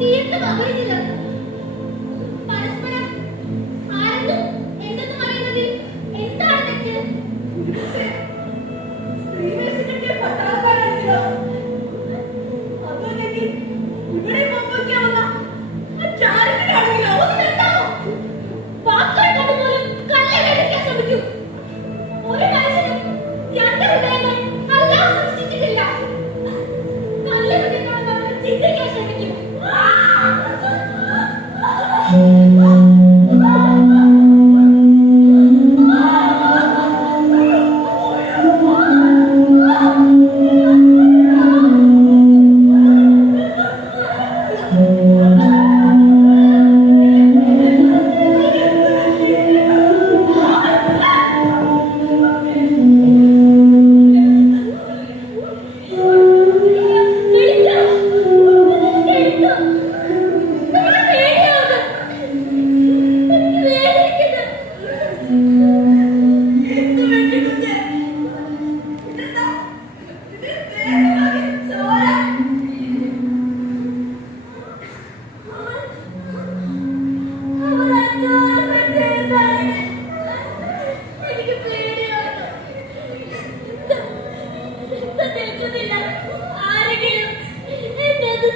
തീർത്തും അവരുന്നില്ല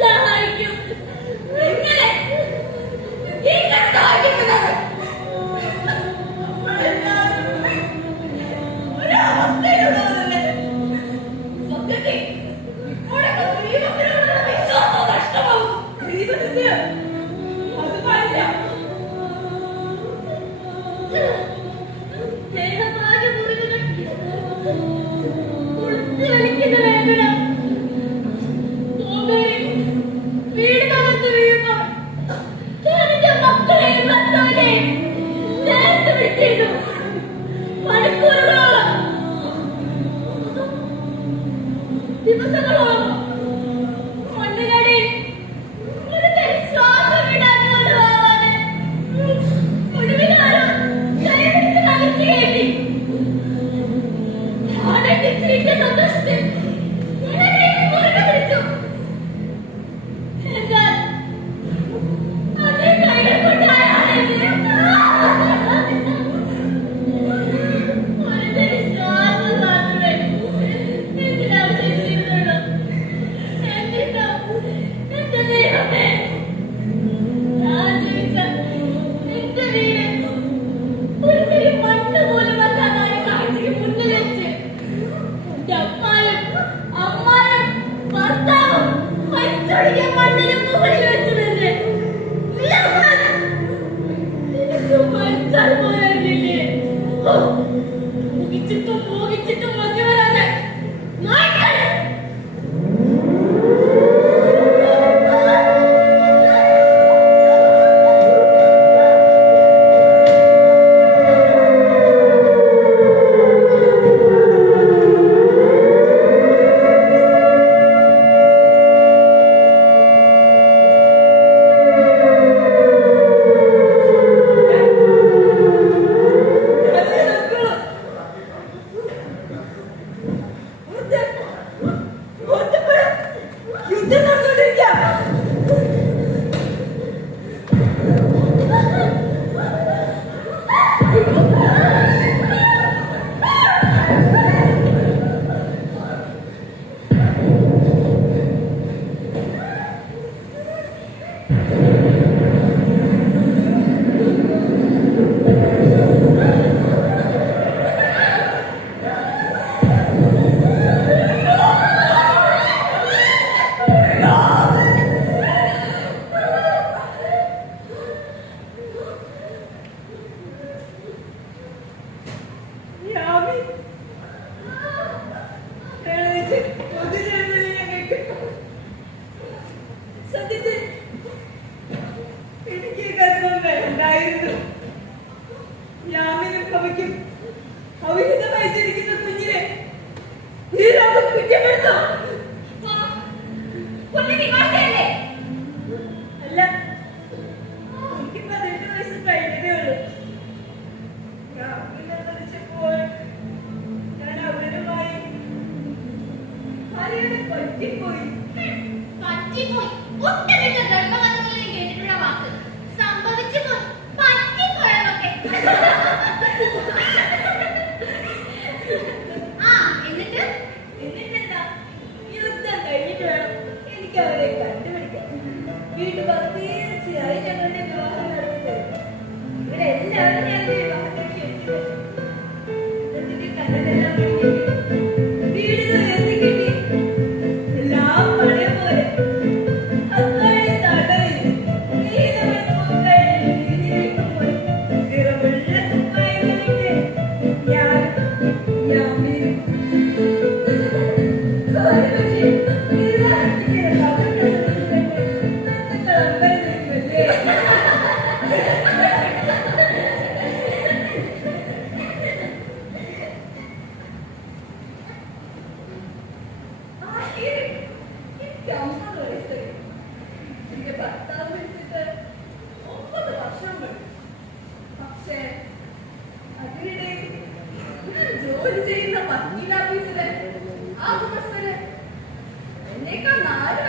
Yeah. കവയ്ക്കും. അവിഹിതമായി ജനിക്കുന്ന കുഞ്ഞിനെ ഈ ലോകം കുറ്റപ്പെടുത്താം അല്ല എനിക്ക് പതിനെട്ട് വയസ്സ് കഴിഞ്ഞതേ ഉള്ളൂ. രാഹുലിനെ വിളിച്ചപ്പോൾ ഞാൻ അവരുമായി അറിയാതെ പറ്റിപ്പോയി. പറ്റിപ്പോയി. ഒട്ടുമില്ല ഗർഭം Amen. あふする。ない？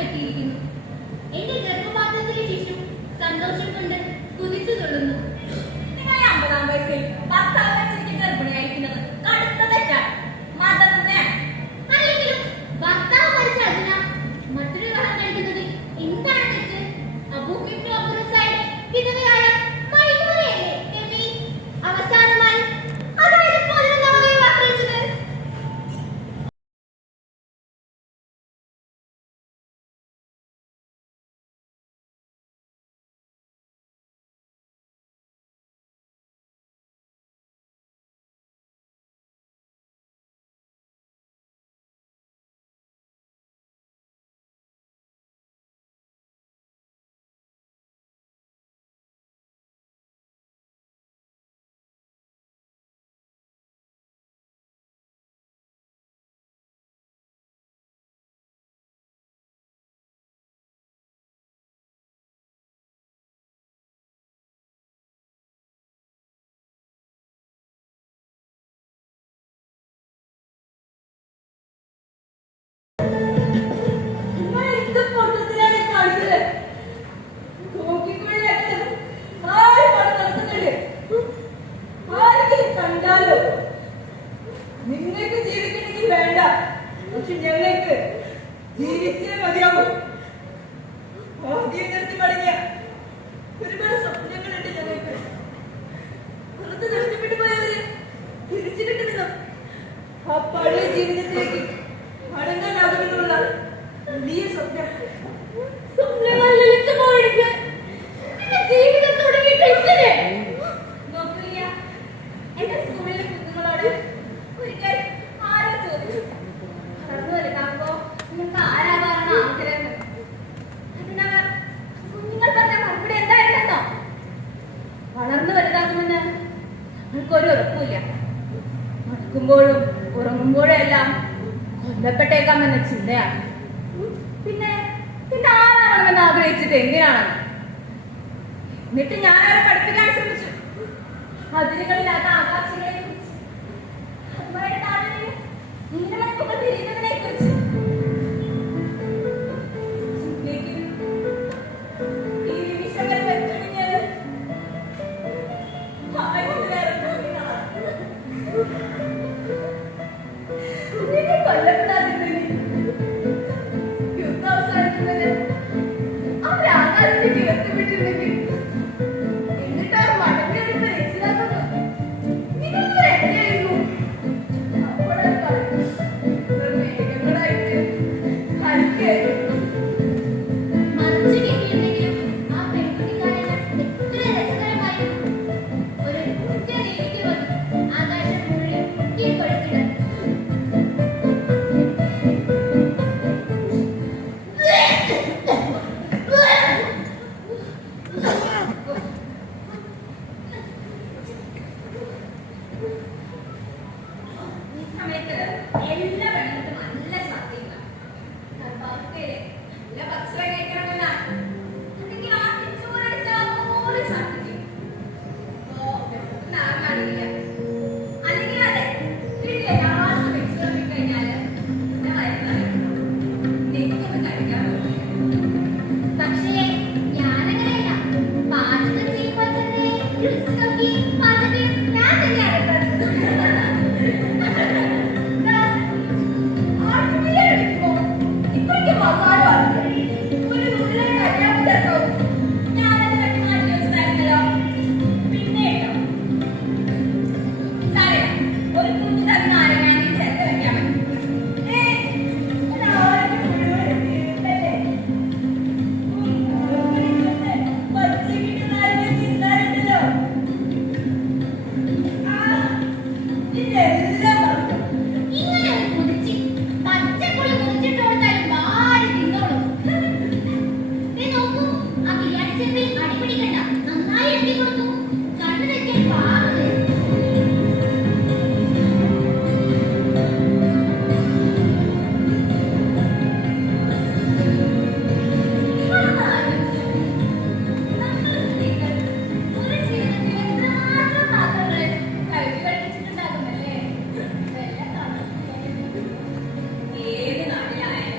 എത്തിയിരിക്കുന്നു എന്റെ ഗർഭപാത്രത്തിലെ ശിശു സന്തോഷം കൊണ്ട് കുതിച്ചു തൊള്ളുന്നു പക്ഷെ ഞങ്ങൾക്ക് ജീവിച്ചേ മതിയാവും. ആദ്യം നിർത്തി പടങ്ങിയ ഒരുപാട് സ്വപ്നങ്ങളുണ്ട് ഞങ്ങൾക്ക്. വെറുതെ നഷ്ടപ്പെട്ടു പോയവര് തിരിച്ചു കിട്ടുന്നില്ല ആ പഴയ ജീവിതത്തിലേക്ക് മടങ്ങാനാകുമെന്നുള്ള വലിയ സ്വപ്നം. സ്വപ്നങ്ങളിലേക്ക് പോയിരിക്കുക പിന്നെ പിന്നെ ആളാണെന്ന് ആഗ്രഹിച്ചിട്ട് എന്തിനാണ് എന്നിട്ട് ഞാൻ അവരെ പഠിപ്പിക്കാൻ ശ്രമിച്ചു. അതിരുകളില്ലാത്ത ആകാശങ്ങളെ കുറിച്ച് അമ്മയുടെ കുറിച്ച്